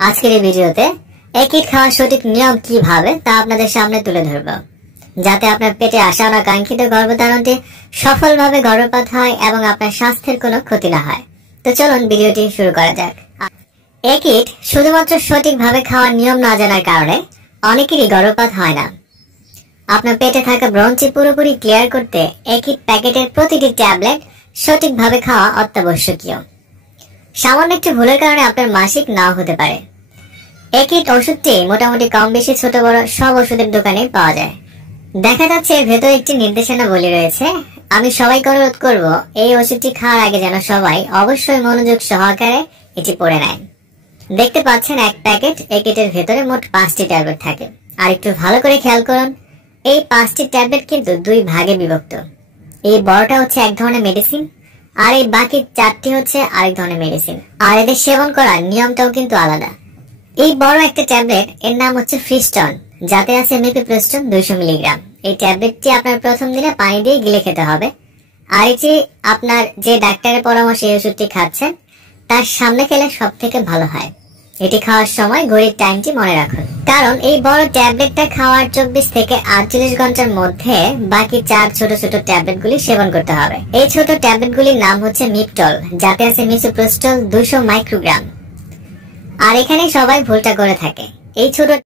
আজকের এই ভিডিওতে একিড খাওয়ার সঠিক নিয়ম কিভাবে তা আপনাদের সামনে তুলে ধরব, যাতে আপনার পেটে আসা অনাকাঙ্ক্ষিত গর্ভধারণটি সফলভাবে গর্ভপাত হয় এবং আপনার স্বাস্থ্যের কোনো ক্ষতি না হয়। তো চলুন ভিডিওটি শুরু করা যাক। একিড শুধুমাত্র সঠিকভাবে খাওয়ার নিয়ম না জানার কারণে অনেকেরই গর্ভপাত হয় না। আপনার পেটে থাকা ব্রঞ্চি পুরোপুরি ক্লিয়ার করতে একিড প্যাকেটের প্রতিটি ট্যাবলেট সঠিকভাবে খাওয়া অত্যাবশ্যকীয়। সামান্য একটু ভুলের কারণে আপনার মাসিক নাও হতে পারে। একিড ওষুধটি মোটামুটি কম বেশি ছোট বড় সব ওষুধের দোকানে পাওয়া যায়। দেখা যাচ্ছে এর ভেতরে একটি নির্দেশনাবলী রয়েছে। আমি সবাইকে অনুরোধ করব এই ওষুধটি খাওয়ার আগে যেন সবাই অবশ্যই মনোযোগ সহকারে এটি পড়ে নেয়। দেখতে পাচ্ছেন এক প্যাকেট একিডের ভেতরে মোট 5টি ট্যাবলেট থাকে। আর একটু ভালো করে খেয়াল করুন, এই 5টি ট্যাবলেট কিন্তু 2 ভাগে বিভক্ত। এই বড়টা হচ্ছে এক ধরনের মেডিসিন আর এই বাকি 4টি হচ্ছে আরেক ধরনের মেডিসিন। আর এদের সেবন করার নিয়মটাও কিন্তু আলাদা। এই বড় একটা ট্যাবলেট এর নাম হচ্ছে ফ্রিস্টন, যাতে আছে মিপিপ্রোস্টন 200 মিলিগ্রাম। এই ট্যাবলেটটি আপনার প্রথম দিনে পানি দিয়ে গিলে খেতে হবে। আর এটি আপনার যে ডাক্তারের পরামর্শে এই ওষুধটি খাচ্ছেন তার সামনে খেলে সব থেকে ভালো হয়। এটি খাওয়ার সময় ঘড়ির টাইমটি মনে রাখুন, কারণ এই বড় ট্যাবলেটটা খাওয়ার 24 থেকে 48 ঘন্টার মধ্যে বাকি 4 ছোট ছোট ট্যাবলেটগুলি সেবন করতে হবে। এই ছোট ট্যাবলেটগুলির নাম হচ্ছে মিপটল, যাতে আছে মিসোপ্রোস্টল 200 মাইক্রোগ্রাম। আর এখানে সবাই ভুলটা করে থাকে। এই ছোট